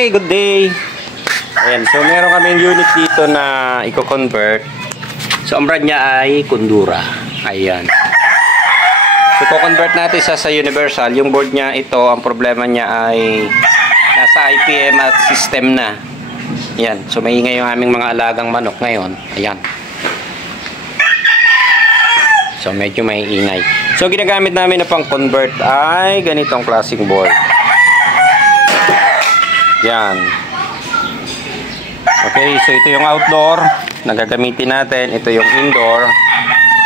Okay, good day. Ayan, so meron kaming unit dito na i-convert. So ang brand niya ay Kundura. Ayan. So i-convert natin sa Universal. Yung board niya ito, ang problema niya ay nasa IPM at system na. Ayan, so maingay yung aming mga alagang manok ngayon. Ayan. So medyo may ingay. So ginagamit namin na pang convert ay ganitong klaseng board. Yan. Okay, so ito yung outdoor na gagamitin natin. Ito yung indoor.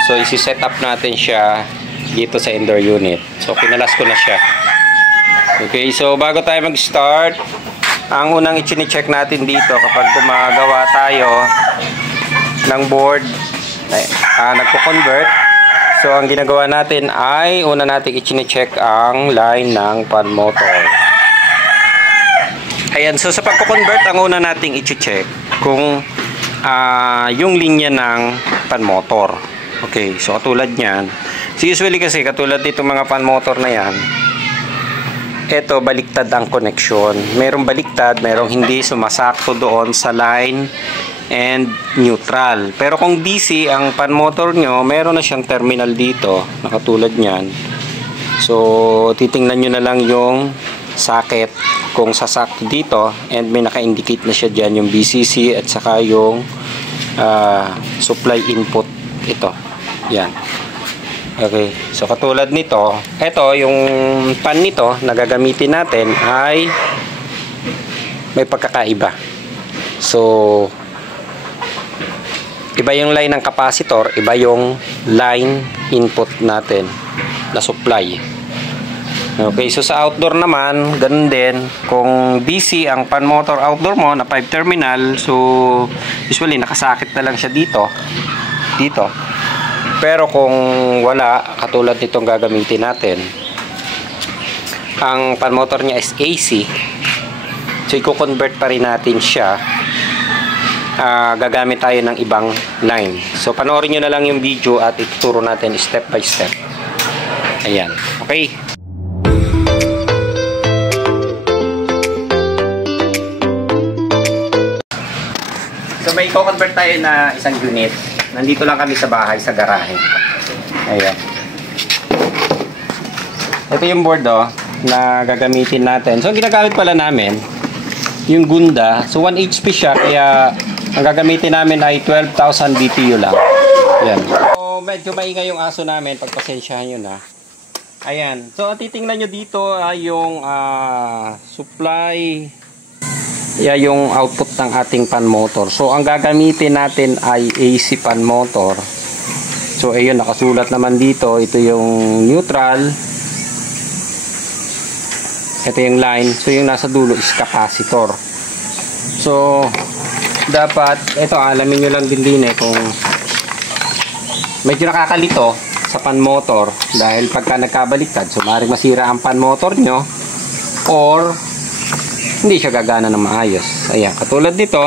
So isi-set up natin siya dito sa indoor unit. So kinalas ko na siya. Okay, so bago tayo mag-start, ang unang i-check natin dito kapag gumagawa tayo ng board, nagko-convert. So ang ginagawa natin ay una natin i-check ang line ng pan motor. Ayan, so sa pagko-convert, ang una nating i-check kung yung linya ng pan motor. Okay, so katulad niyan. So usually kasi katulad dito mga pan motor na yan, eto baliktad ang connection. Merong baliktad, merong hindi sumasakto doon sa line and neutral. Pero kung DC ang pan motor nyo, meron na siyang terminal dito na katulad niyan. So titingnan nyo na lang yung socket kung sasakto dito, and may naka-indicate na siya dyan yung BCC at saka yung supply input. Ito, yan. Okay, so katulad nito, ito yung pan nito na gagamitin natin ay may pagkakaiba. So iba yung line ng capacitor, iba yung line input natin na supply. Okay, so sa outdoor naman, ganun din. Kung DC ang pan motor outdoor mo na 5 terminal, so usually nakasakit na lang siya dito. Pero kung wala, katulad nitong gagamitin natin, ang pan motor niya is AC. So i-convert pa rin natin siya. Gagamit tayo ng ibang line. So panoorin nyo na lang yung video at ituturo natin step by step. Ayan, okay. So may i-convert tayo na isang unit. Nandito lang kami sa bahay, sa garahe. Ayan. Ito yung board na gagamitin natin. So ginagamit pala namin yung Gunda. So 1 HP siya, kaya ang gagamitin namin ay 12,000 BTU lang. Ayan. So medyo maingay yung aso namin, pagpasensyahan nyo na. Ayan. So titingnan nyo dito ay yung supply, yung output ng ating pan motor. So ang gagamitin natin ay AC pan motor. So ayun, nakasulat naman dito. Ito yung neutral, ito yung line. So yung nasa dulo is capacitor. So dapat ito, alamin nyo lang din kung medyo nakakalito sa pan motor, dahil pagka nagkabaliktad, so maaaring masira ang pan motor nyo or hindi siya gagana ng maayos. Ayan, katulad nito.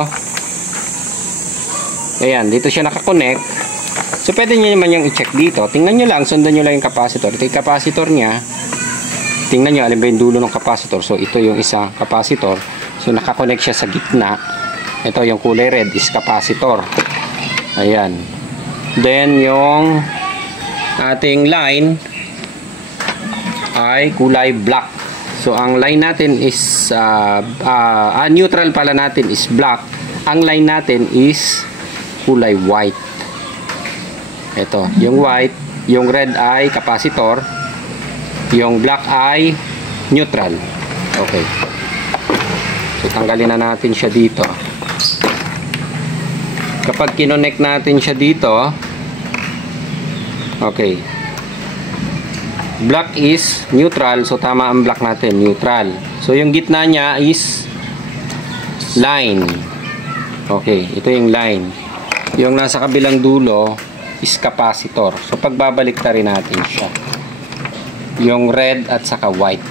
Ayan, dito siya nakakonect. So pwede nyo naman yung i-check dito. Tingnan nyo lang, sundan nyo lang yung capacitor. Ito yung capacitor nya. Tingnan nyo, alin ba yung dulo ng capacitor. So ito yung isang capacitor. So nakakonect siya sa gitna. Ito yung kulay red is capacitor. Ayan. Then yung ating line ay kulay black. So ang line natin is neutral pala natin is black. Ang line natin is kulay white. Ito, yung white, yung red ay capacitor, yung black ay neutral. Okay. So tanggalin na natin siya dito. Kapag kinonect natin siya dito, okay, black is neutral, so tama ang black natin, neutral. So yung gitna niya is line. Okay, ito yung line. Yung nasa kabilang dulo is capacitor. So pagbabalik na rin natin siya, yung red at saka white.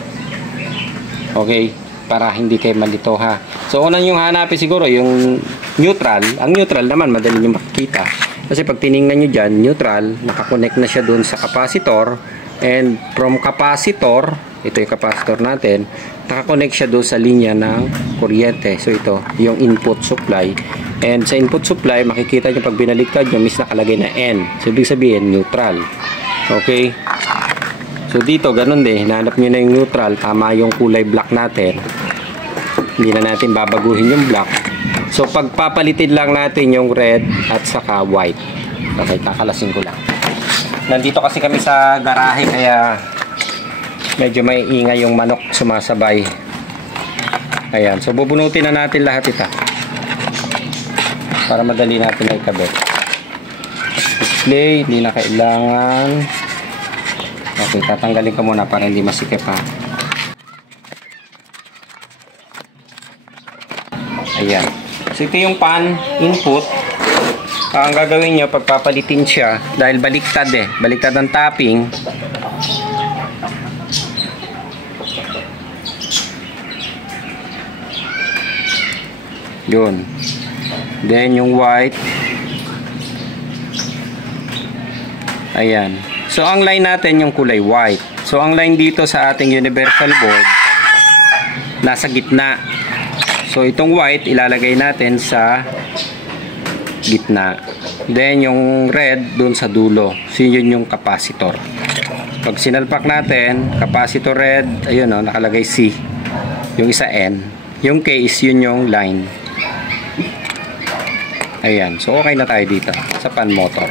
Okay, para hindi kayo malito ha. So unang yung hanapin siguro yung neutral. Ang neutral naman madali nyo makikita, kasi pag tiningnan nyo dyan, neutral, nakakonect na siya dun sa capacitor. And from capacitor, ito yung capacitor natin, nakakonect siya doon sa linya ng kuryente. So ito, yung input supply. And sa input supply, makikita nyo pag binaliktad nyo, mis nakalagay na N. So ibig sabihin, neutral. Okay? So dito, ganun din. Hinanap nyo na yung neutral. Tama yung kulay black natin. Hindi na natin babaguhin yung black. So pagpapalitin lang natin yung red at saka white. Okay, kakalasin ko lang. Nandito kasi kami sa garahe kaya medyo may ingay yung manok sumasabay. Ayan, so bubunutin na natin lahat ito para madali natin na ikabit. Display, hindi na kailangan. Okay, tatanggalin ko muna para hindi masikip ha. Ayan, so ito yung pan input. Ang gagawin nyo, pagpapalitin siya, dahil baliktad baliktad ang tapping. Yun. Then yung white. Ayan. So ang line natin yung kulay white. So ang line dito sa ating universal board, nasa gitna. So itong white, ilalagay natin sa gitna. Then yung red dun sa dulo. So yun yung capacitor. Pag sinalpak natin, capacitor red, ayun o, nakalagay C. Yung isa N. Yung K is yun yung line. Ayan. So okay na tayo dito sa pan motor.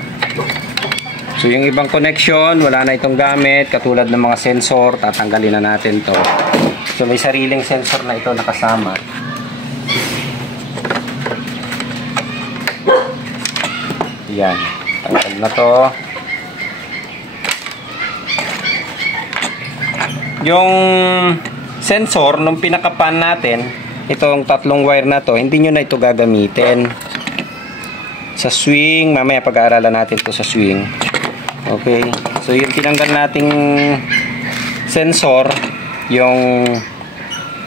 So yung ibang connection, wala na itong gamit. Katulad ng mga sensor, tatanggalin na natin to. So may sariling sensor na ito nakasama. Yan, tanggal na to. Yung sensor nung pinakapan natin, itong tatlong wire na to, hindi nyo na ito gagamitin sa swing. Mamaya pag-aaralan natin to sa swing. Okay, so yung tinanggal nating sensor, yung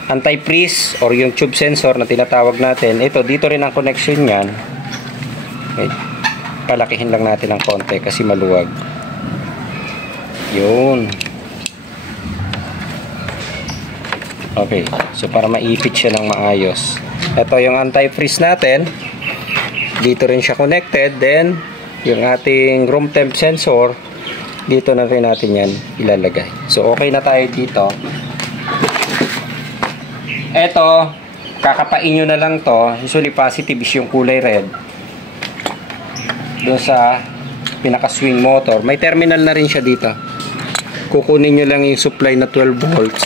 anti-freeze or yung tube sensor na tinatawag natin, ito dito rin ang connection nyan. Okay, palakihin lang natin ng konti kasi maluwag. Yun. Okay, so para maipit siya ng maayos. Ito yung anti-freeze natin. Dito rin siya connected. Then yung ating room temp sensor, dito na rin natin yan ilalagay. So okay na tayo dito. Ito, kakapain nyo na lang to. Usually positive is yung kulay red doon sa pinaka swing motor. May terminal na rin siya dito. Kukunin nyo lang yung supply na 12 volts.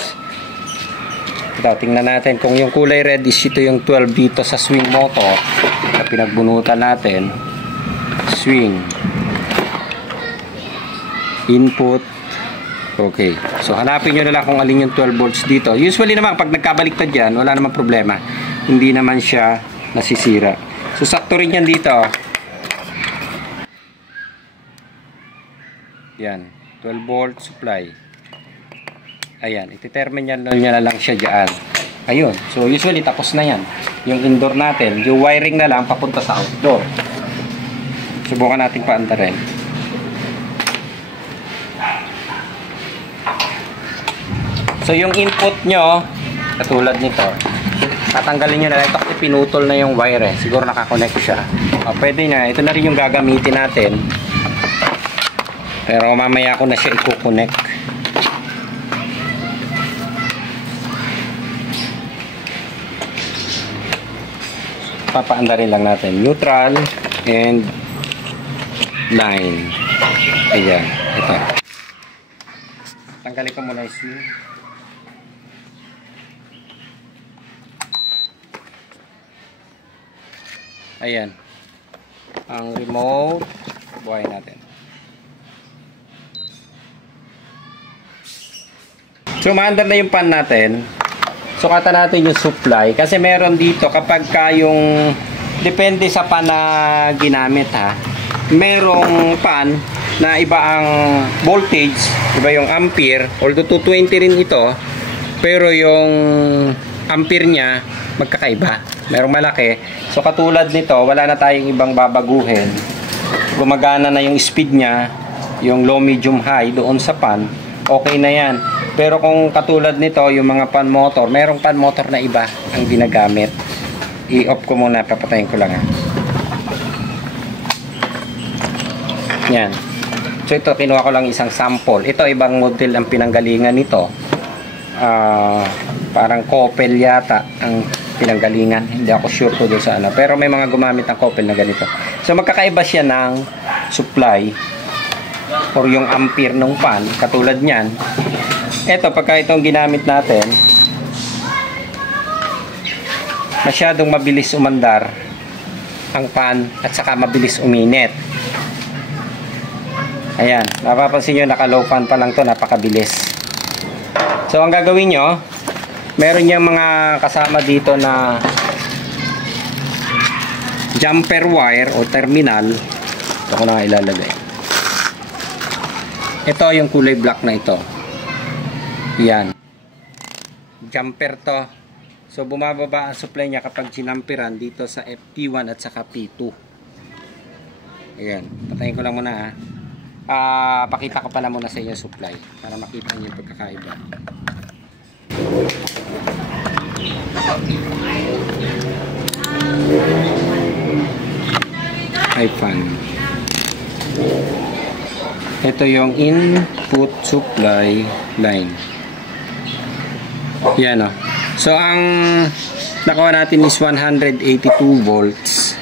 Tingnan natin kung yung kulay red is ito yung 12 dito sa swing motor na pinagbunutan natin. Swing input. Okay, so hanapin nyo na lang kung alin yung 12 volts dito. Usually naman pag nagkabaliktad yan, wala naman problema, hindi naman siya nasisira. So sakto rin yan dito. Yan, 12 volt supply. Ayan, iti-terminal na lang siya dyan. Ayun, so usually tapos na yan. Yung indoor natin, yung wiring na lang papunta sa outdoor. Subukan natin paandarin. So yung input nyo, katulad nito, tatanggalin nyo na lang. Ito kasi pinutol na yung wire siguro nakakonect siya. Pwede na, ito na rin yung gagamitin natin. Pero mamaya ko na siya i-connect. Papaandarin lang natin neutral and line. Ayan, ito. Tanggalin ko muna yung swing. Ayan. Ang remote, buhay natin. So, maandar na yung pan natin. Sukatan natin yung supply. Kasi meron dito, kapag yung depende sa pan na ginamit ha. Merong pan na iba ang voltage, iba yung ampere. Although 220 rin ito, pero yung ampere niya magkakaiba. Merong malaki. So, katulad nito, wala na tayong ibang babaguhin. Gumagana na yung speed niya, yung low, medium, high doon sa pan. Okay na yan. Pero kung katulad nito, yung mga pan motor, merong pan motor na iba ang ginagamit. I-off ko muna, papatayin ko lang ha. Yan. So ito, kinuha ko lang isang sample. Ito, ibang model ang pinanggalingan nito. Parang Coppel yata ang pinanggalingan. Hindi ako sure ko doon sa ano. Pero may mga gumamit ng Coppel na ganito. So magkakaiba siya ng supply or yung ampere ng pan. Katulad niyan. Ito, pagka itong ginamit natin, masyadong mabilis umandar ang pan at saka mabilis uminit. Ayan, napapansin nyo, naka low fan pa lang to, napakabilis. So ang gagawin nyo, meron niyang mga kasama dito na jumper wire o terminal. Ito ko na ilalagay. Ito yung kulay black na ito. Yan. Jumper to. So bumababa ang supply niya kapag sinampiran dito sa P1 at saka P2. Ayan. Patayin ko lang muna ha. Pakita ko pala muna sa inyo supply para makita niyo yung pagkakaiba. Fan. Ito yung input supply line. Yan o. So ang nakuha natin is 182 volts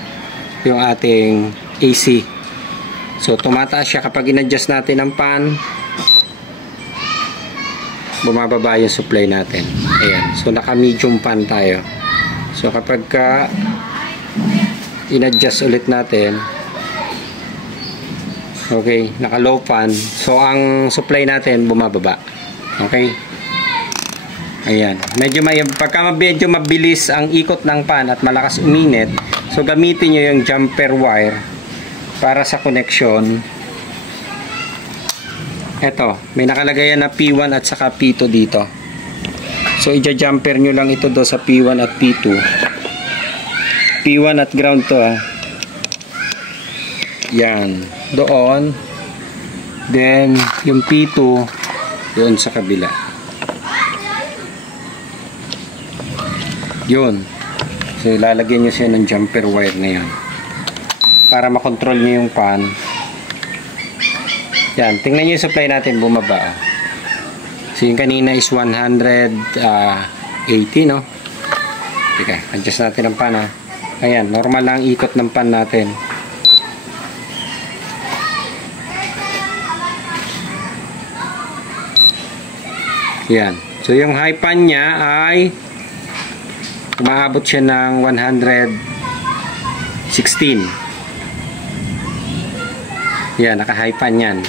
yung ating AC. So tumataas siya kapag in-adjust natin ang pan, bumababa yung supply natin. Ayan. So naka medium pan tayo. So kapag in-adjust ulit natin, okay, naka low fan, so ang supply natin bumababa. Okay, ayan, pagka medyo mabilis ang ikot ng pan at malakas uminit, so gamitin nyo yung jumper wire para sa connection. Eto, may nakalagay na P1 at saka P2 dito. So i-jumper nyo lang ito do sa P1 at P2. P1 at ground to ah. Yan, doon. Then yung P2 doon sa kabila. Yun. So ilalagyan nyo siya ng jumper wire na yan para makontrol nyo yung pan. Yan, tingnan nyo yung supply natin bumaba. So yung kanina is 180 no. Teka, adjust natin ang pan ha. Ayan, normal lang ikot ng pan natin. Yan. So yung high pan niya ay umaabot siya ng 116. Yan, naka-high pan yan.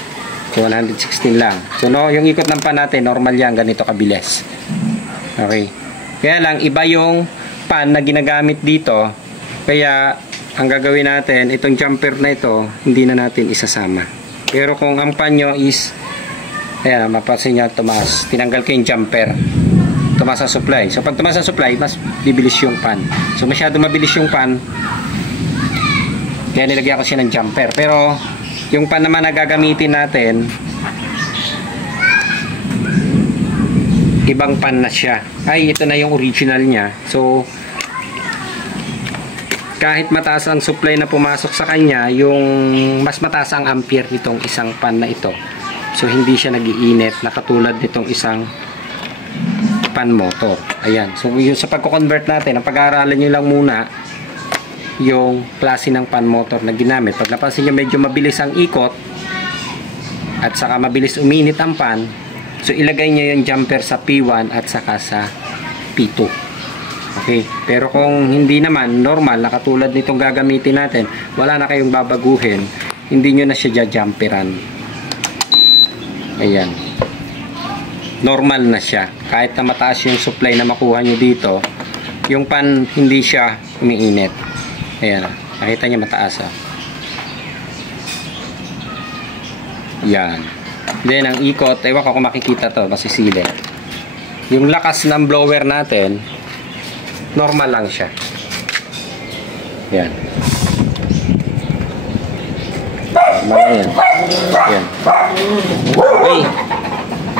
So 116 lang. So no, yung ikot ng pan natin, normal yan, ganito kabilis. Okay. Kaya lang, iba yung pan na ginagamit dito. Kaya, ang gagawin natin, itong jumper na ito, hindi na natin isasama. Pero kung ang pan nyo is, ayan, mapapansin nyo, tumaas. Tinanggal ko yung jumper. Tumaas ang supply. So pag tumaas ang supply, mas bibilis yung pan. So masyado mabilis yung pan. Kaya nilagyan ko siya ng jumper. Pero, yung pan naman na gagamitin natin, ibang pan na siya. Ay, ito na yung original niya. So, kahit mataas ang supply na pumasok sa kanya, yung mas mataas ang ampere nitong isang pan na ito. So, hindi siya nag-iinit na katulad nitong isang pan motor. Ayan. So, yung sa pagko-convert natin, ang pag-aaralan nyo lang muna yung klase ng pan motor na ginamit. Pag napansin nyo medyo mabilis ang ikot at saka mabilis uminit ang pan, so ilagay nyo yung jumper sa P1 at saka sa P2. Okay, pero kung hindi naman normal na katulad nitong gagamitin natin, wala na kayong babaguhin, hindi nyo na siya jumperan. Ayan, normal na siya. Kahit na mataas yung supply na makuha nyo dito, yung pan hindi siya umiinit. Ayan, nakita niyo mataas ah. Yan. Then ang ikot, ewan ko kung makikita to, masisilip. Yung lakas ng blower natin, normal lang siya. Yan. Normal yan. Yan. Okay.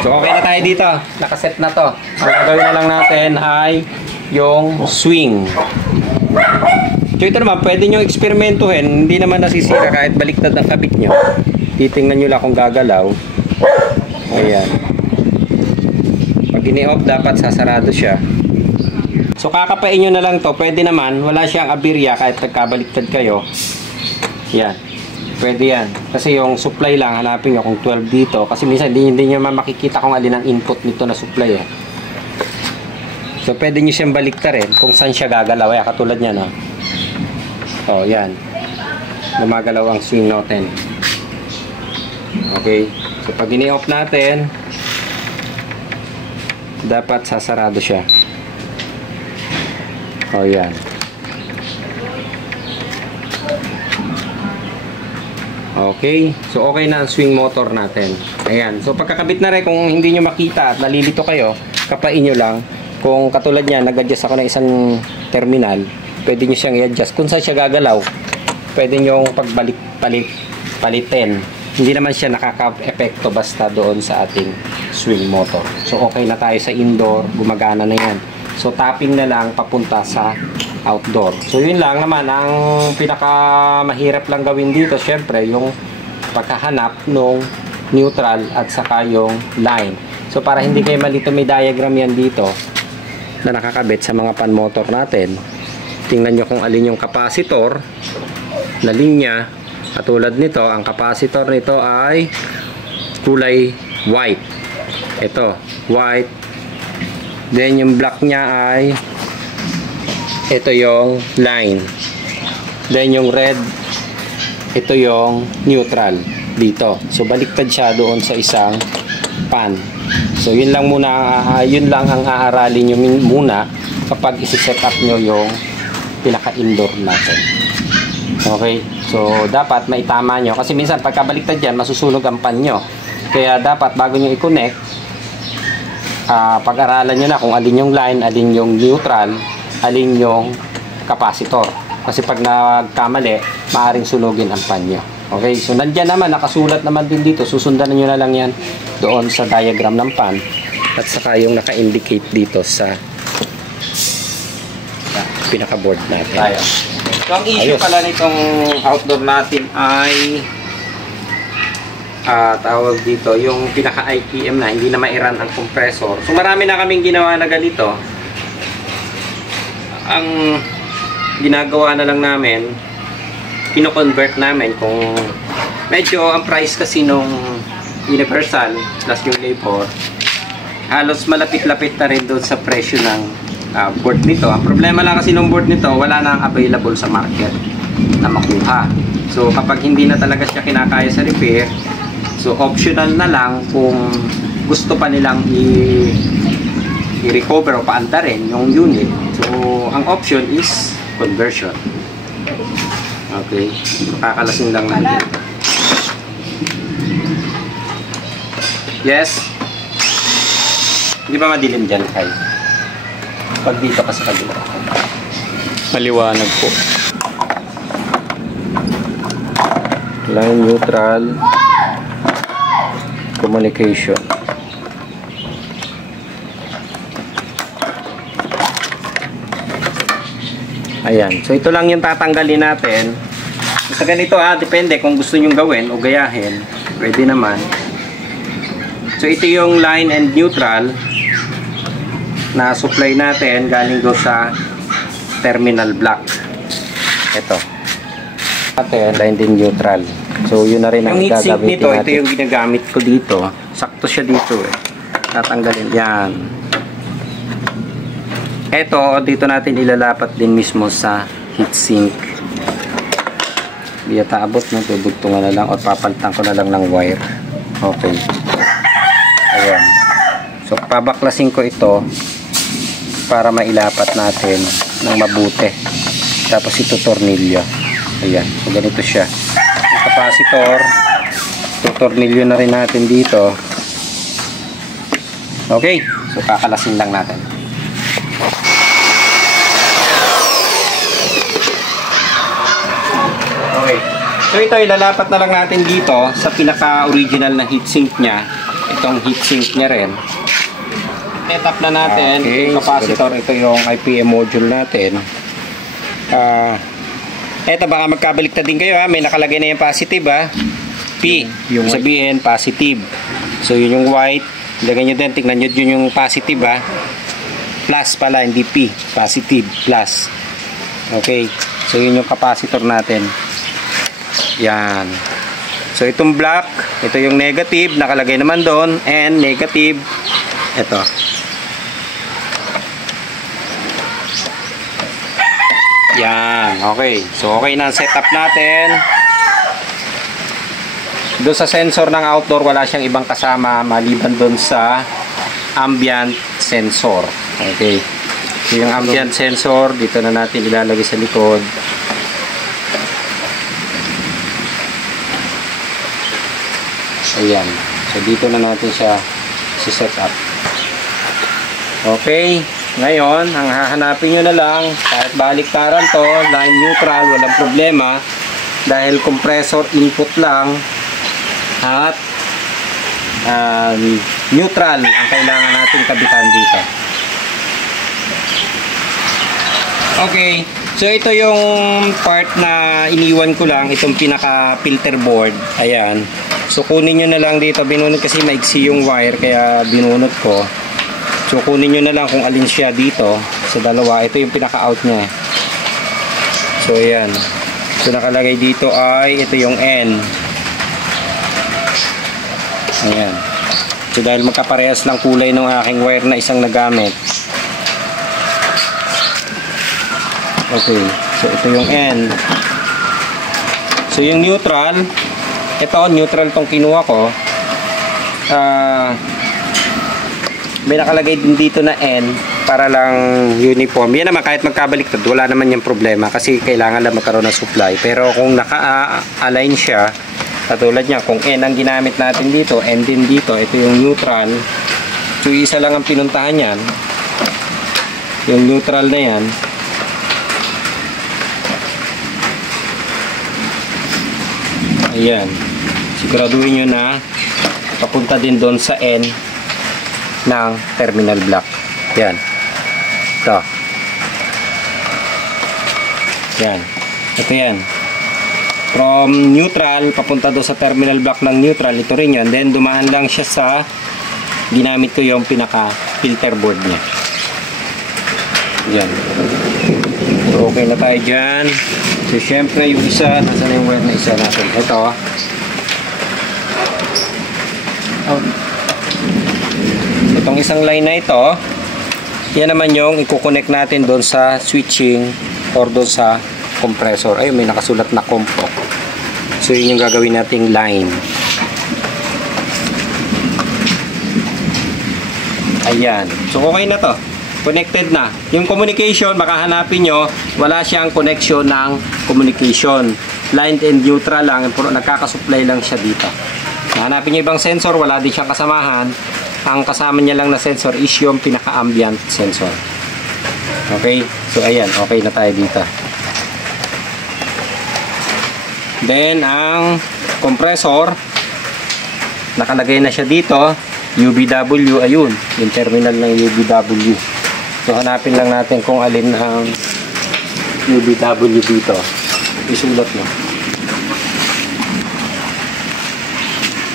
So okay na tayo dito. Nakaset na to. Ang gagawin na lang natin ay yung swing. So ito naman, pwede nyo eksperimentuhin. Hindi naman nasisira kahit baliktad ang kabit nyo. Titingnan nyo lang kung gagalaw. Ayan. Pag ini-off, dapat sasarado siya. So kakapain nyo na lang to. Pwede naman, wala siyang aberya kahit nagkabaliktad kayo. Yan. Pwede yan. Kasi yung supply lang, hanapin nyo kung 12 dito. Kasi minsan hindi nyo makikita kung alin ang input nito na supply eh. So pwede nyo siyang baliktarin kung saan siya gagalaw. Ayan, katulad niya no. Oh, yan. Gumagalaw ang swing natin. Okay. So pag ini-off natin, dapat sasarado siya. Oh, yan. Okay. So okay na ang swing motor natin. Ayan. So pagkakabit na rin, kung hindi nyo makita at nalilito kayo, kapain nyo lang. Kung katulad niya, nag-adjust ako ng isang terminal, pwede nyo siyang i-adjust. Kung saan siya gagalaw, pwede nyo palitin. Hindi naman siya nakaka-epekto basta doon sa ating swing motor. So okay na tayo sa indoor, gumagana na yan. So tapping na lang papunta sa outdoor. So yun lang naman, ang pinaka-mahirap lang gawin dito, syempre, yung pagkahanap ng neutral at saka yung line. So para hindi kayo malito, may diagram yan dito na nakakabit sa mga pan motor natin. Tingnan nyo kung alin yung capacitor na linya. Katulad nito, ang capacitor nito ay kulay white. Ito, white. Then yung black niya ay ito yung line. Then yung red, ito yung neutral dito. So baliktad siya doon sa isang pan. So yun lang muna, yun lang ang aaralin nyo muna kapag isi-set up nyo yung pinaka-indoor natin. Okay? So dapat maitama nyo. Kasi minsan pagkabaliktad yan, masusunog ang pan nyo. Kaya dapat bago nyo i-connect, pag-aralan nyo na kung alin yung line, alin yung neutral, alin yung capacitor. Kasi pag nagkamali, maaaring sunugin ang pan nyo. Okay, so nandyan naman, nakasulat naman din dito. Susundan nyo na lang yan doon sa diagram ng pan. At saka yung naka-indicate dito sa pinaka-board natin. Tayo. So ang issue pala nitong outdoor natin ay tawag dito, yung pinaka-IPM na, hindi na mairan ang compressor. So marami na kaming ginawa na ganito. Ang ginagawa na lang namin, kino-convert namin kung medyo ang price kasi nung universal plus yung labor halos malapit-lapit na rin doon sa presyo ng board nito. Ang problema lang kasi nung board nito, wala nang available sa market na makuha. So kapag hindi na talaga siya kinakaya sa repair, so optional na lang kung gusto pa nilang i-recover o paanda rin yung unit. So ang option is conversion. Okay, kakalasin lang natin. Yes. Hindi ba madilim dyan, Kai? Pag dito ka sa kabila. Maliwanag po. Line neutral. Communication. Ayan. So, ito lang yung tatanggalin natin. Sa ganito depende kung gusto nyong gawin o gayahin. Pwede naman. So, ito yung line and neutral na supply natin galing do sa terminal block. Ito. Ate, line din neutral. So, yun na rin ang gagamitin nito, natin. Ito yung ginagamit ko dito. Sakto siya dito eh. Tatanggalin. Yan. Ito, dito natin ilalapat din mismo sa heatsink. Hindi yata abot, no? Dudugtungan na lang o papalitan ko na lang ng wire. Okay. Ayan. So, pabaklasin ko ito para mailapat natin ng mabuti. Tapos ito tornilyo. Ayan. So, ganito siya. Yung capacitor, tutornilyo na rin natin dito. Okay. So, kakalasin lang natin. Okay. So ito, ilalapat na lang natin dito sa pinaka-original na heatsink niya. itong heatsink niya rin. Set up na natin yung capacitor. Ito yung IPM module natin. Eto, baka magkabaliktad din kayo ha. May nakalagay na yung positive ha. P, yung sabihin positive. So yun yung white. Ilagay nyo din, tingnan nyo yun yung positive ha. Plus pala, hindi P. Positive, plus. Okay. So yun yung capacitor natin. Yan. So itong black, ito yung negative, nakalagay naman doon, and negative. Ito. Yan, okay. So okay na ang setup natin. Doon sa sensor ng outdoor, wala siyang ibang kasama maliban doon sa ambient sensor. Okay. So yung ambient sensor, dito na natin ilalagay sa likod. Ayan. So dito na natin siya si-set up. Okay. Ngayon, ang hahanapin nyo na lang, kahit baliktaran to, line neutral, walang problema. Dahil compressor input lang at neutral ang kailangan natin kabitan dito. Okay. So ito yung part na iniwan ko lang, itong pinaka filter board. Ayan. So kunin nyo na lang dito, binunot kasi maiksi yung wire kaya binunot ko. So kunin nyo na lang kung alin siya dito sa dalawa. Ito yung pinaka-out niya. So ayan. So nakalagay dito ay ito yung N. Ayan. So dahil magkaparehas lang kulay ng aking wire na isang nagamit. Okay. So ito yung N. So yung neutral, ito neutral tong kinuha ko. May nakalagay din dito na N para lang uniform. Yan naman kahit magkabaliktad, wala naman yung problema kasi kailangan lang magkaroon ng supply. Pero kung naka-align siya, katulad niya, kung N ang ginamit natin dito, N din dito, ito yung neutral. So isa lang ang pinuntahan yan. Yung neutral na yan. Ayan. Siguraduhin nyo na papunta din doon sa N ng terminal block. Yan. Ito. Yan. Ito yan. From neutral, papunta doon sa terminal block ng neutral. Ito rin yan. Then, dumaan lang siya sa ginamit ko yung pinaka filter board niya. Yan. So, okay na tayo dyan. So, syempre, yung isa, nasa na yung wire na isa natin? Ito. Itong isang line na ito, yan naman yung i-connect natin doon sa switching or doon sa compressor. Ayun, may nakasulat na compo. So, yun yung gagawin nating line. Ayan. So, okay na to. Connected na. Yung communication, baka hanapin nyo, wala siyang connection ng communication. Line and neutral lang. Nagkakasupply lang siya dito. Hanapin nyo ibang sensor, wala din siyang kasamahan. Ang kasama niya lang na sensor is yung pinaka-ambient sensor. Okay? So, ayan. Okay na tayo dito. Then, ang compressor, nakalagay na siya dito. UBW, ayun. Yung terminal ng UBW. So, hanapin lang natin kung alin ang UBW dito. Isulat mo.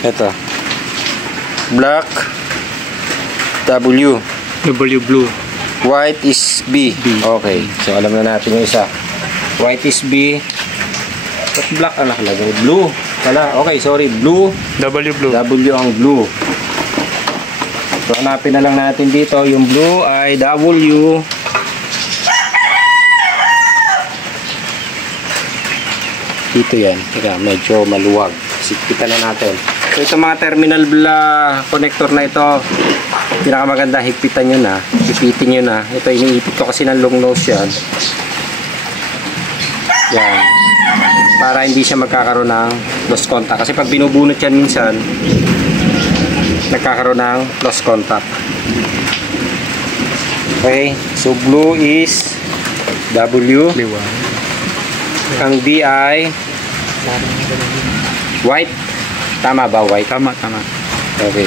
Ito. Black W. W blue. White is B. Okay. So, alam na natin yung isa. White is B. But black ang nakalagay. Blue. Wala. Okay, sorry. Blue. W blue. W ang blue. So, hanapin na lang natin dito. Yung blue ay W. Dito yan. Teka, medyo maluwag. Sikpitan na natin. So, itong mga terminal connector na ito, pinakamaganda, higpitan nyo na. Ipitin nyo na. Ito, iniipit ko kasi ng long nose yan. Yan. Para hindi siya magkakaroon ng lost contact. Kasi pag binubunot yan minsan, nagkakaroon ng lost contact. Okay. So, blue is W. Ang D ay white. Tama ba, white? Tama. Okay.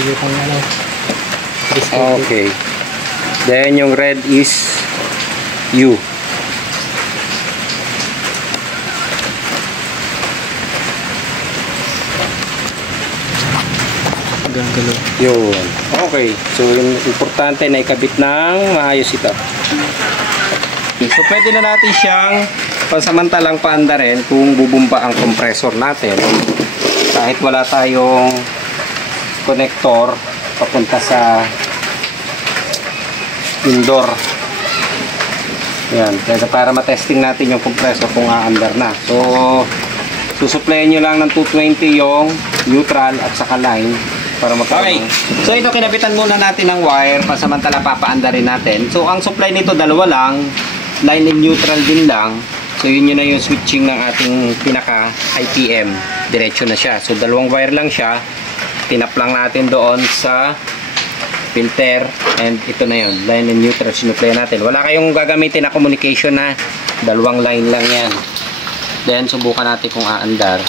sige pang ano. Okay. Then yung red is U. Gagalaw. Yun. Okay. So, yung importante na ikabit ng maayos ito. So, pwede na natin siyang pansamantalang paandarin kung bubumba ang compressor natin. Kahit wala tayong connector papunta sa indoor. Yan. Kaya para matesting natin yung compressor kung aandar na. So, susuplayan nyo lang ng 220 yung neutral at saka line. Para okay. So ito kinabitan muna natin ng wire pasamantala papaandarin natin. So ang supply nito dalawa lang, line and neutral din lang. So yun na yung switching ng ating pinaka IPM. Diretso na siya. So dalawang wire lang siya. Tinap lang natin doon sa filter and ito na yun, line and neutral sinuplay natin. Wala kayong gagamitin na communication na dalawang line lang yan. Then subukan natin kung aandar.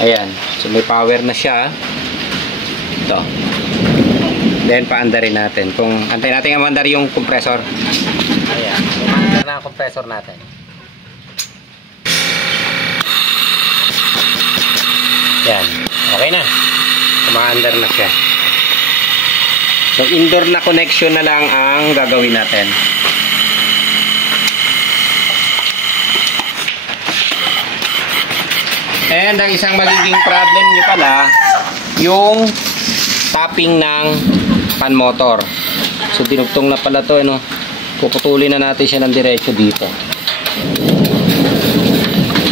Ayan. So may power na siya. Ito. Then paandarin natin. Kung antay natin amandar yung compressor. Ayan. Umandar na ang compressor natin. Yan. Okay na. Umaandar na siya. So indoor na connection na lang ang gagawin natin. And ang isang magiging problem nyo pala, yung tapping ng fan motor. So dinugtong na pala to, ano? Puputulin na natin siya ng diretso dito.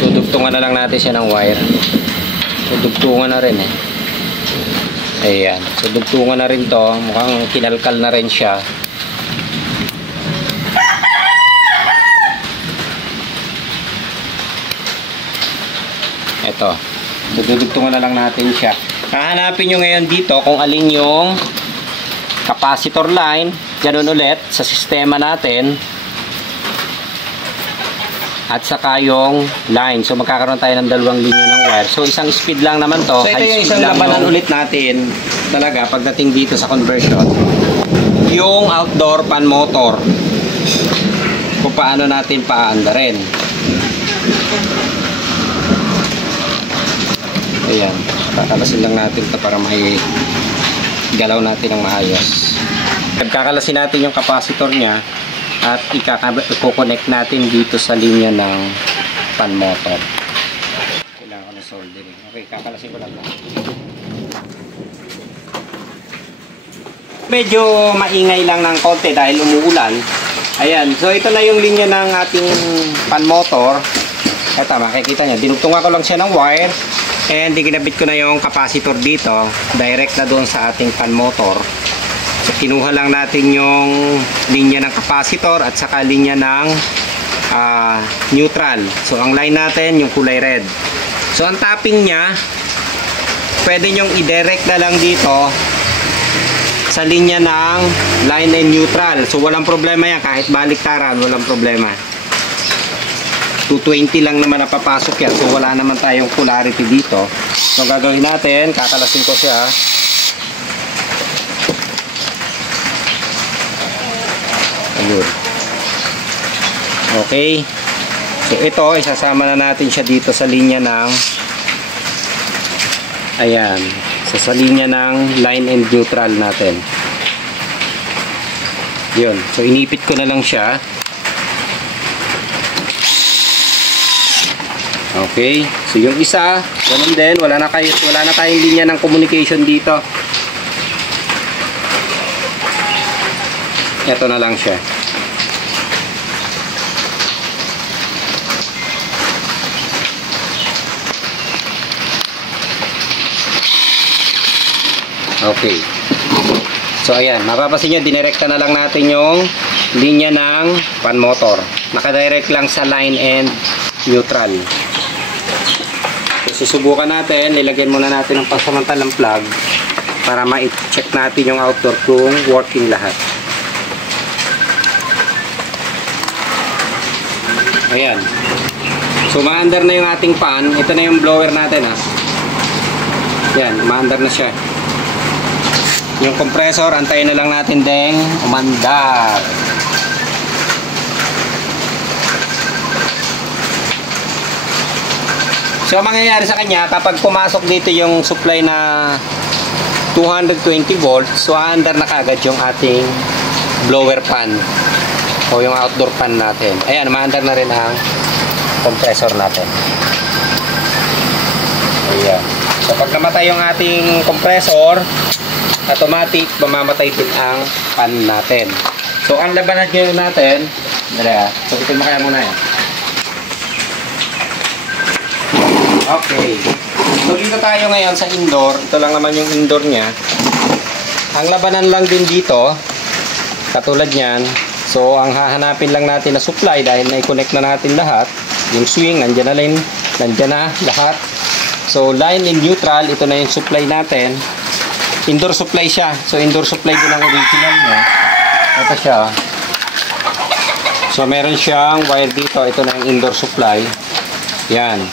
So dugtungan na lang natin siya ng wire. So dugtungan na rin eh. Ayan. So dugtungan na rin to. Mukhang kinalkal na rin siya. Ito. So, dudugtungan na lang natin siya. Hahanapin nyo ngayon dito kung alin yung capacitor line. Ganun ulit sa sistema natin. At saka yung line. So, magkakaroon tayo ng dalawang linya ng wire. So, isang speed lang naman to. So, ito yung isang labanan ulit natin. Talaga, pagdating dito sa conversion. Yung outdoor fan motor. Kung paano natin paandarin. Ayan, kakalasin lang natin ito para may galaw natin ng maayos. Kakalasin natin yung capacitor niya at i-connect natin dito sa linya ng fan motor. Kailangan ko na soldering. Okay, kakalasin ko lang. Medyo maingay lang ng konti dahil umuulan. Ayan, so ito na yung linya ng ating fan motor. Ito, makikita nyo, dinugtungan ko lang siya ng wire. And ginabit ko na yung capacitor dito, direct na doon sa ating fan motor. So kinuha lang natin yung linya ng capacitor at saka linya ng neutral. So ang line natin yung kulay red. So ang tapping niya, pwede nyong i-direct na lang dito sa linya ng line and neutral. So walang problema yan, kahit baliktaran, walang problema. 220 lang naman napapasok yan. So wala naman tayong polarity dito. So gagawin natin, kakalasin ko siya. Ayun. Okay. So ito, isasama na natin siya dito sa linya ng ayan. So sa linya ng line and neutral natin. Yun. So inipit ko na lang siya. Okay, so yung isa, ganun din, wala na tayong linya ng communication dito. Ito na lang siya. Okay. So ayan, mapapansin nyo, dinirekta na lang natin yung linya ng fan motor. Nakadirect lang sa line and neutral. Susubukan natin, nilagyan muna natin ng pansamantalang plug para ma-check natin yung outdoor kung working lahat. Ayan. So, ma-under na yung ating fan. Ito na yung blower natin, ha. Yan, umaandar na siya. Yung compressor, antayin na lang natin ding umandar. So, ang mangyayari sa kanya, kapag pumasok dito yung supply na 220 volts, so aandar na kagad yung ating blower fan o yung outdoor fan natin. Ayan, maandar na rin ang compressor natin. Ayan. So, pag namatay yung ating compressor, automatic, mamamatay din ang fan natin. So, ang labanan nyo natin, sabitin mo kaya muna yan. Okay. So, dito tayo ngayon sa indoor. Ito lang naman yung indoor niya. Ang labanan lang din dito, katulad niyan. So, ang hahanapin lang natin na supply dahil na-connect na natin lahat. Yung swing, nandiyan na rin. Nandiyan na lahat. So, line and neutral, ito na yung supply natin. Indoor supply siya. So, indoor supply din ang original niya. Ito siya. So, meron siyang wire dito. Ito na yung indoor supply. Yan.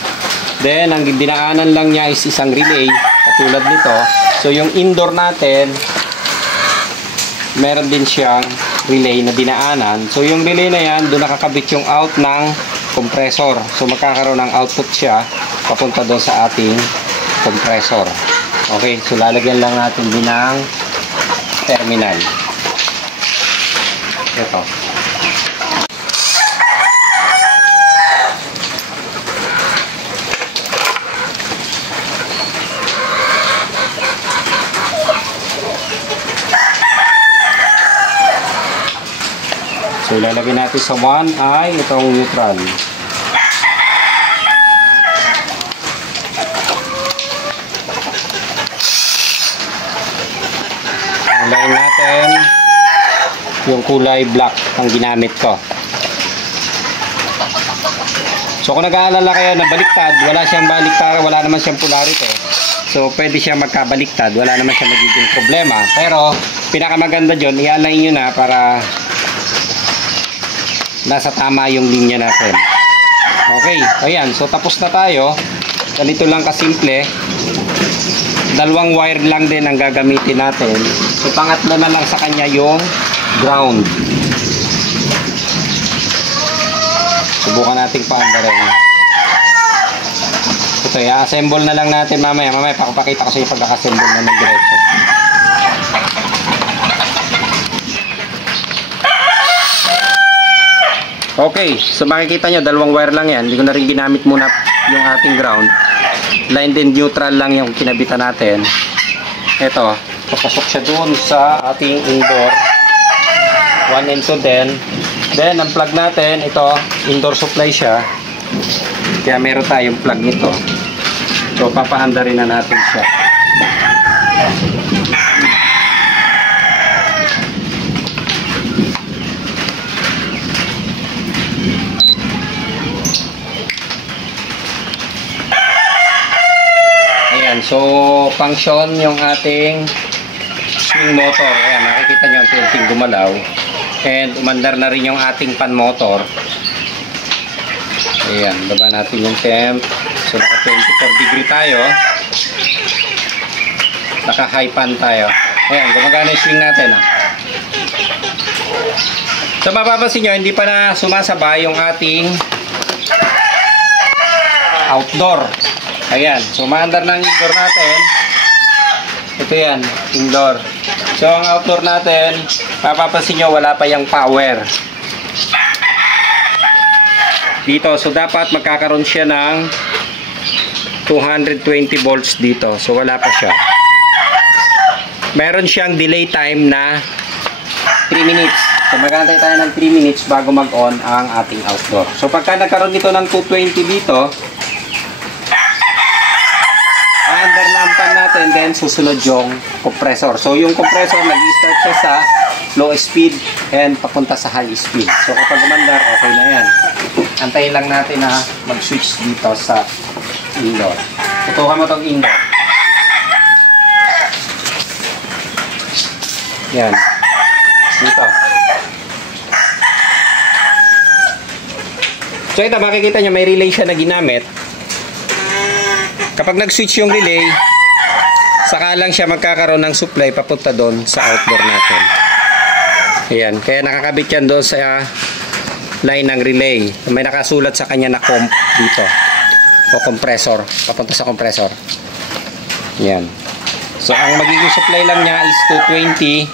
Then, ang dinaanan lang niya is isang relay, katulad nito. So, yung indoor natin, meron din siyang relay na dinaanan. So, yung relay na yan, doon nakakabit yung out ng compressor. So, magkakaroon ng output siya, papunta doon sa ating compressor. Okay, so lalagyan lang natin din ng terminal. Ito. So, ilalagay natin sa 1 ay itong neutral. Ang line natin, yung kulay black ang ginamit ko. So, kung nag-aalala kayo na baliktad, wala siyang baliktad, wala naman siyang polarity. So, pwede siyang magkabaliktad, wala naman siyang magiging problema. Pero, pinakamaganda dyan, i-align nyo na para nasa tama yung linya natin. Okay, ayan. So, tapos na tayo. Ganito lang kasimple. Dalawang wire lang din ang gagamitin natin. So, pangatlo na lang sa kanya yung ground. Subukan natin paandarin. Ito, i-assemble na lang natin mamaya. Mamaya, pakipakita ko sa iyo pagkakassemble na ng diretso. Okay, so makikita nyo, dalawang wire lang yan. Hindi ko na rin ginamit muna yung ating ground. Line din neutral lang yung kinabitan natin. Ito, papasok siya doon sa ating indoor. 1 and 2 din. Then, ang plug natin, ito, indoor supply siya. Kaya meron tayong plug nito. So, papaandarin na natin siya. So, function yung ating swing motor. Ayan, nakikita nyo ang tilting gumalaw. And umandar na rin yung ating fan motor. Ayan, baba natin yung temp. So, naka 24 degree tayo. Naka high fan tayo. Ayan, gumagana yung swing natin. So, mapapansin nyo, hindi pa na sumasabay yung ating outdoor. Ayan, so maandar ng indoor natin. Ito yan, indoor. So ang outdoor natin, mapapansin nyo wala pa yung power dito. So dapat magkakaroon siya ng 220 volts dito. So wala pa siya. Meron siyang delay time na 3 minutes. So magantay tayo ng 3 minutes bago mag-on ang ating outdoor. So pagka nagkaroon dito ng 220 dito, under na ang pan natin, then susunod yung compressor. So yung compressor nag-start siya sa low speed and papunta sa high speed. So kapag umandar, okay na yan. Antayin lang natin na mag-switch dito sa indoor. Tutukan mo itong indoor. Yan. Dito. So ito, makikita nyo may relay siya na ginamit. Kapag nag-switch yung relay, saka lang siya magkakaroon ng supply papunta doon sa outdoor natin. Ayan, kaya nakakabit yan doon sa line ng relay. May nakasulat sa kanya na comp dito. O compressor, papunta sa compressor. Ayan. So, ang magiging supply lang niya is 220.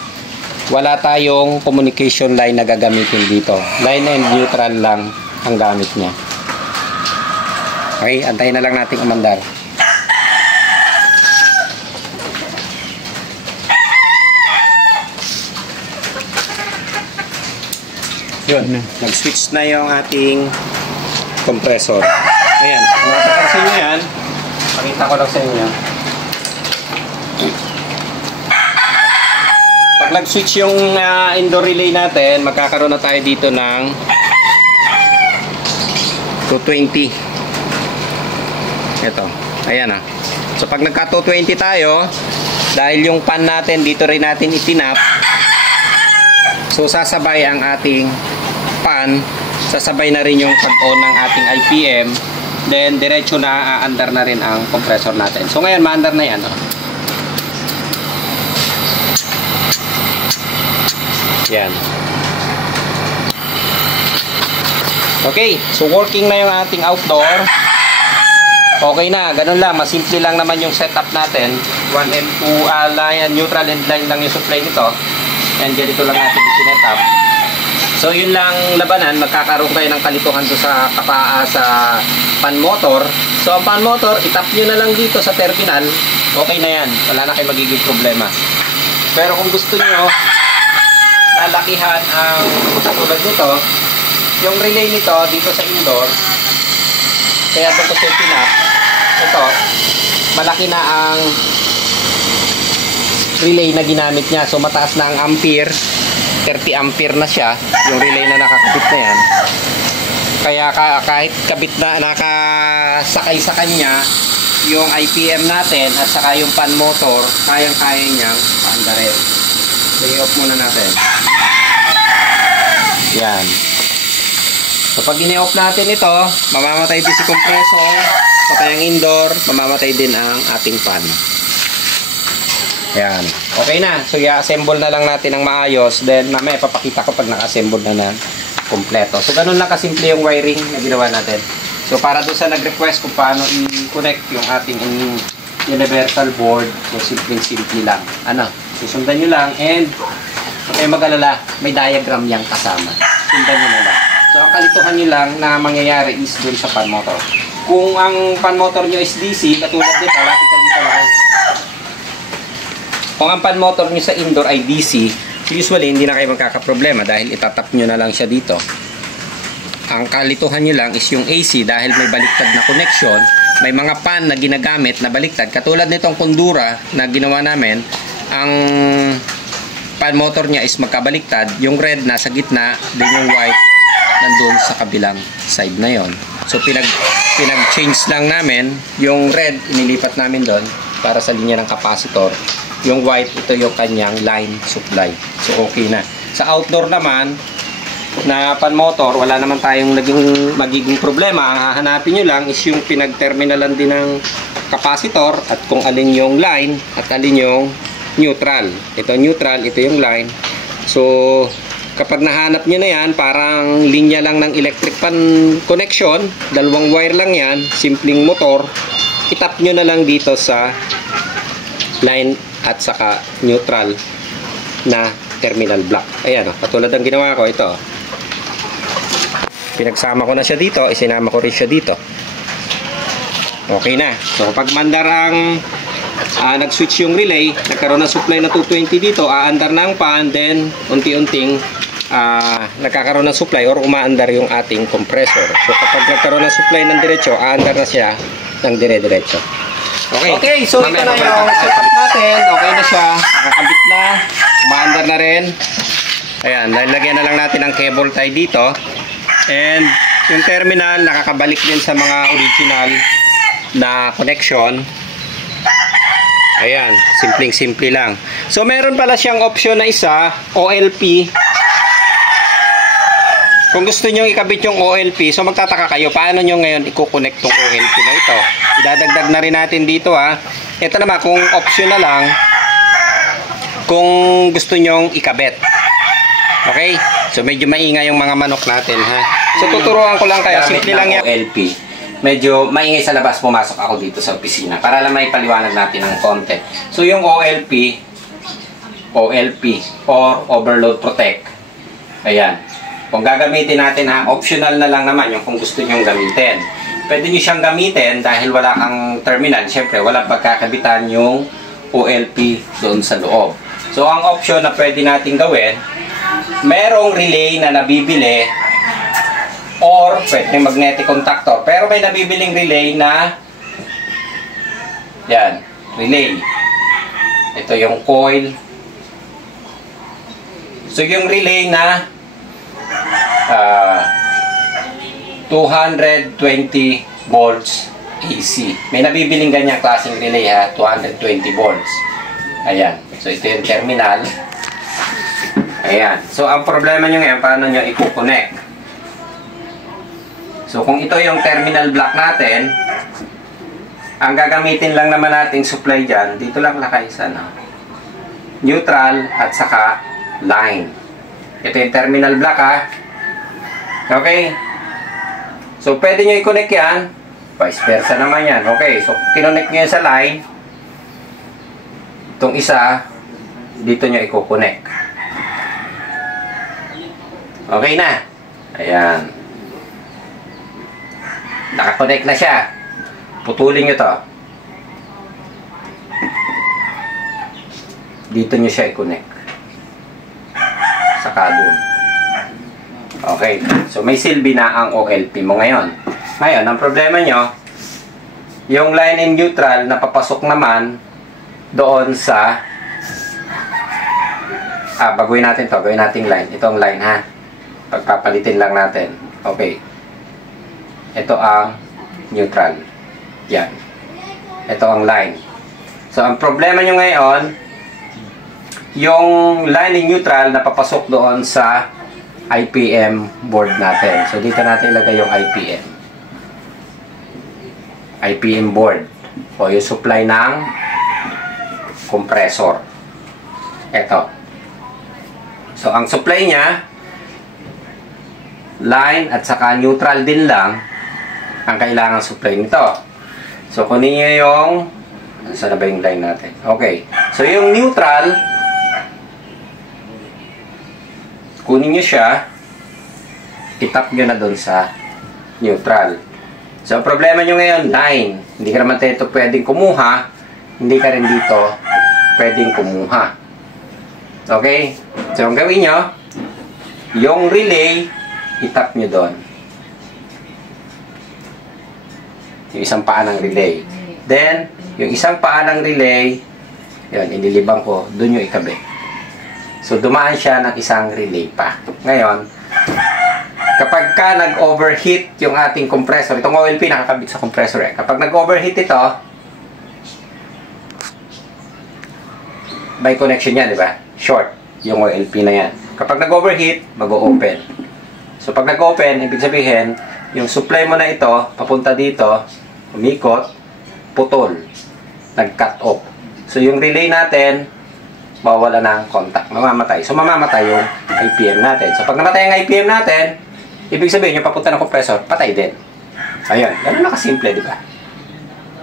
Wala tayong communication line na gagamitin dito. Line and neutral lang ang gamit niya. Okay, antayin na lang natin umandar. Yun, nag-switch na yung ating compressor. Ayan, kung napapansin nyo yan, pakita ko lang sa inyo. Pag nag-switch yung indoor relay natin, magkakaroon na tayo dito ng 220. Ito, ayan ah. So pag nagka 220 tayo, dahil yung pan natin dito rin natin itinap, so sasabay ang ating pan, sasabay na rin yung pag-on ng ating IPM, then diretso na aandar na rin ang compressor natin. So ngayon maandar na yan oh. Yan. Okay, so working na yung ating outdoor. Okay na, ganun lang, masimple lang naman yung setup natin. 1 and 2 line, neutral and line lang yung supply nito. And ganito lang natin sinetup. So yun lang labanan, magkakaroon kayo ng kalituhan doon sa sa pan motor. So ang pan motor, itap nyo na lang dito sa terminal. Okay na yan, wala na kayo magiging problema. Pero kung gusto nyo lalakihan ang katulad nito, yung relay nito dito sa indoor, kaya doon ko siya pinap, ito, malaki na ang relay na ginamit niya. So mataas na ang ampere, 30 ampere na siya, yung relay na nakakabit na yan. Kaya kahit kabit na, nakasakay sa kanya yung IPM natin at saka yung pan motor, kayang-kaya niyang paandarin. So i-off muna natin. Yan. So pag ini-off natin ito, mamamatay din si compressor, patay ang indoor, mamamatay din ang ating pan. Yan. Okay na. So i-assemble na lang natin ng maayos. Then mamaya papakita ko pag naka-assemble na kompleto. So ganun lang kasimple yung wiring na ginawa natin. So para doon sa nag-request kung paano i-connect yung ating universal board, so simple lang. Ano? Susundan nyo lang and huwag kayo mag-alala, may diagram yang kasama. Sundan nyo na lang. So ang kalituhan nyo lang na mangyayari is dun sa pan motor. Kung ang pan motor nyo is DC, katulad dito, lapit ka dito lang. Kung ang pan motor nyo sa indoor ay DC, usually hindi na kayo magkakaproblema dahil itatap nyo na lang siya dito. Ang kalituhan nyo lang is yung AC dahil may baliktad na connection. May mga pan na ginagamit na baliktad. Katulad nitong Kundura na ginawa namin, ang pan motor niya is magkabaliktad. Yung red nasa gitna, din yung white nandun sa kabilang side na yon. So pinag-change lang namin. Yung red inilipat namin doon para sa linya ng capacitor. Yung white, ito yung kanyang line supply. So okay na. Sa outdoor naman na pan motor, wala naman tayong magiging problema. Ang hahanapin nyo lang is yung pinag-terminalan din ng capacitor at kung alin yung line at alin yung neutral. Ito neutral, ito yung line. So kapag nahanap nyo na yan, parang linya lang ng electric pan connection, dalawang wire lang yan, simpleng motor, itap nyo na lang dito sa line at saka neutral na terminal block. Ayan o, katulad ng ginawa ko, ito. Pinagsama ko na siya dito, isinama ko rin siya dito. Okay na. So pag mandar ang nag-switch yung relay, nagkaroon ng supply na 220 dito, aandar na ang pan, then unti-unting nagkakaroon ng supply or umaandar yung ating compressor. So kapag nagkaroon ng supply ng diretso, aandar na siya ng dire-diretso. Okay, so ito na yung setup natin. Okay na siya, nakakabit na, umaandar na rin. Ayan, lalagyan na lang natin ang cable tie dito. And yung terminal, nakakabalik din sa mga original na connection. Ayan, simpleng-simple lang. So meron pala siyang option na isa, OLP. kung gusto nyo ikabit yung OLP, so magtataka kayo, paano nyo ngayon i-connect tong OLP na ito? Idadagdag na rin natin dito ha. Ito naman, kung option na lang, kung gusto nyong ikabit. Okay? So medyo maingay yung mga manok natin ha. So tuturuan ko lang kayo, simple lang yung OLP. Medyo maingay sa labas, pumasok ako dito sa opisina para lang may paliwanag natin ng konti. So yung OLP or Overload Protect. Ayan. Kung gagamitin natin ha, optional na lang naman yung kung gusto nyong gamitin. Pwede nyo siyang gamitin dahil wala kang terminal. Siyempre, wala pagkakabitan yung OLP doon sa loob. So ang option na pwede natin gawin, merong relay na nabibili or pwede magnetic contactor. Pero may nabibiling relay na yan, relay. Ito yung coil. So yung relay na 220 volts AC. May nabibiling ganyang klaseng relay ha, 220 volts. Ayan. So ito yung terminal. Ayan. So ang problema nyo ngayon, paano nyo i-connect? So kung ito yung terminal block natin, ang gagamitin lang naman nating supply dyan, dito lang lakay sa neutral at saka line. Ito yung terminal block ha. Okay? So pwede nyo i-connect yan. Vice versa naman yan. Okay, so kinonect nyo yan sa line. Itong isa, dito nyo i-connect. Okay na. Ayan. Nakakonect na siya. Putulin nyo to. Dito nyo siya i-connect. Saka dun. Okay. So may silbi na ang OLP mo ngayon. Ngayon, ang problema nyo, yung line in neutral na papasok naman doon sa baguhin natin to. Gawin natin line. Ito ang line ha. Pagpapalitin lang natin. Okay. Ito ang neutral. Yan. Ito ang line. So, ang problema nyo ngayon, yung line in neutral na papasok doon sa IPM board natin. So, dito natin ilagay yung IPM. IPM board. O yung supply ng compressor. Ito. So, ang supply niya, line at saka neutral din lang ang kailangan supply nito. So, kunin nyo yung saan na ba yung line natin? Okay. So, yung neutral, kunin nyo siya, itap nyo na doon sa neutral. So, ang problema nyo ngayon, line. Hindi ka naman ito pwedeng kumuha, hindi ka rin dito pwedeng kumuha. Okay? So, ang gawin nyo, yung relay, itap nyo doon. Yung isang paa ng relay. Then, yung isang paa ng relay, yun, inilibang ko, doon yung ikabit. So, dumaan siya ng isang relay pa. Ngayon, kapag ka nag-overheat yung ating compressor, itong OLP nakakabit sa compressor eh. Kapag nag-overheat ito, may connection yan, di ba? Short, yung OLP na yan. Kapag nag-overheat, mag-o-open. So, pag nag-open, ibig sabihin, yung supply mo na ito, papunta dito, umikot, putol, nag-cut off. So, yung relay natin, mawawala ng contact, mamamatay. So, mamamatay yung IPM natin. So, pag namatay ang IPM natin, ibig sabihin, yung papunta ng compressor, patay din. Ayan, ganun na kasimple, di ba?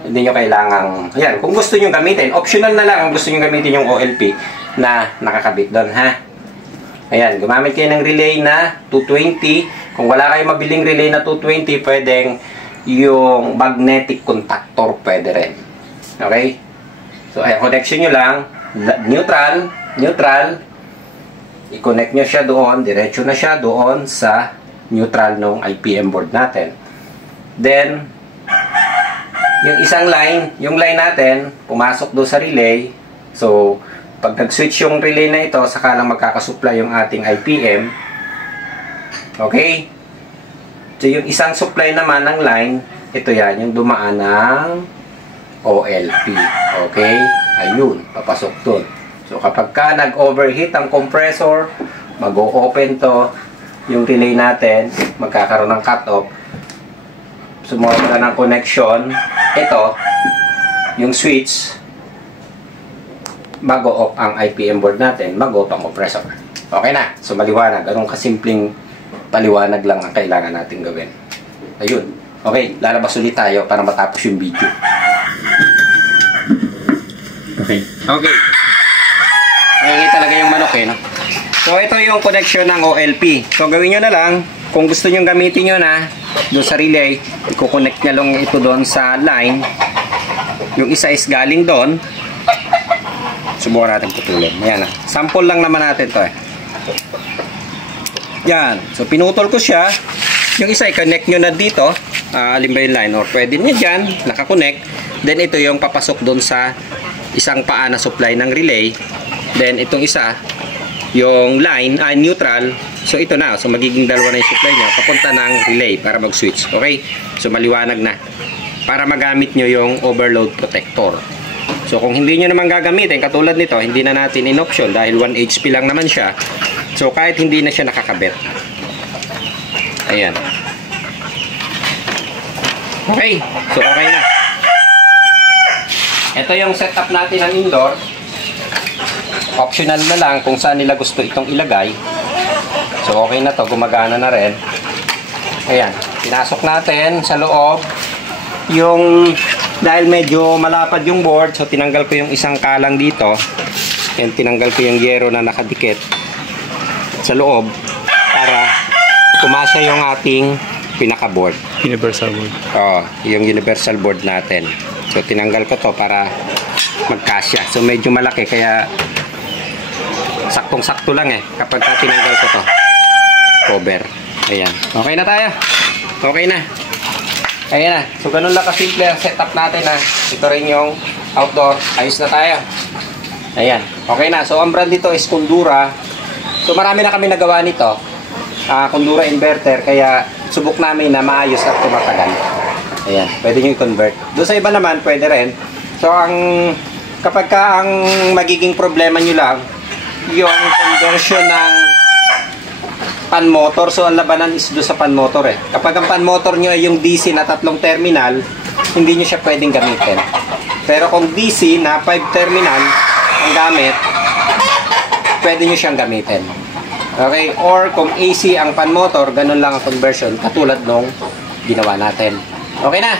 Hindi nyo kailangang, ayan, kung gusto nyo gamitin, optional na lang kung gusto nyo gamitin yung OLP na nakakabit doon, ha? Ayan, gumamit kayo ng relay na 220. Kung wala kayong mabiling relay na 220, pwedeng yung magnetic contactor pwede rin. Okay? So, ayan, connection nyo lang. Neutral. I-connect nyo siya doon. Diretso na siya doon sa neutral ng IPM board natin. Then, yung isang line, yung line natin, pumasok doon sa relay. So, pag nag-switch yung relay na ito, saka lang magkakasupply yung ating IPM. Okay? So, yung isang supply naman ng line, ito yan, yung dumaan ng OLP. Okay? Ayun, papasok dun. So, kapag ka nag-overheat ang compressor, mag-o-open to, yung relay natin, magkakaroon ng cut-off. Sumuot ka ng connection. Ito, yung switch, mag-off ang IPM board natin, mag-off ang compressor. Okay na. So, maliwanag. Ganun kasimpleng paliwanag lang ang kailangan natin gawin. Ayun. Okay, lalabas ulit tayo para matapos yung video. Okay. Okay. Ay, talaga yung manok eh, no? So, ito yung connection ng OLP. So, gawin nyo na lang, kung gusto nyo gamitin nyo na, doon sa relay, i-connect nyo lang ito doon sa line. Yung isa is galing doon. Subukan natin putulin. Ayan na. Sample lang naman natin to eh. Yan. So, pinutol ko siya. Yung isa, i-connect nyo na dito. Alin ba yung line? Or pwede nyo dyan, nakakonect. Then, ito yung papasok doon sa isang paa na supply ng relay. Then, itong isa, yung line, neutral. So, ito na. So, magiging dalawa na yung supply nyo. Papunta ng relay para mag-switch. Okay? So, maliwanag na. Para magamit nyo yung overload protector. So, kung hindi nyo naman gagamitin, katulad nito, hindi na natin in option dahil 1 HP lang naman siya. So, kahit hindi na siya nakakabit. Ayan. Okay. So, okay na. Ito yung setup natin ng indoor. Optional na lang kung saan nila gusto itong ilagay. So, okay na to. Gumagana na rin. Ayan. Pinasok natin sa loob. Yung, dahil medyo malapad yung board, so tinanggal ko yung isang kalang dito. And tinanggal ko yung yero na nakadikit sa loob para pumasya yung ating pinaka-board. Universal board. Yung universal board natin. So, tinanggal ko to para magkasya. So, medyo malaki kaya saktong-sakto lang eh kapag tinanggal ko to. Cover. Ayan. Okay na tayo. Okay na. Ayan na. So, ganun lang kasimple ang setup natin na. Ito rin yung outdoor. Ayos na tayo. Ayan. Okay na. So, ang brand dito is Kundura. So, marami na kami nagawa nito. Kundura inverter. Kaya, subok namin na maayos at tumatagal. Ayan. Pwede nyo i-convert. Doon sa iba naman, pwede rin. So, kapag ka ang magiging problema nyo lang, yung conversion ng pan motor. So, ang labanan is doon sa pan motor eh. Kapag ang pan motor nyo ay yung DC na 3 terminal, hindi nyo siya pwedeng gamitin. Pero kung DC na 5 terminal ang gamit, pwede nyo siyang gamitin. Okay? Or kung AC ang pan motor, ganun lang ang conversion, katulad nung ginawa natin. Okay na?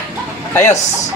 Ayos!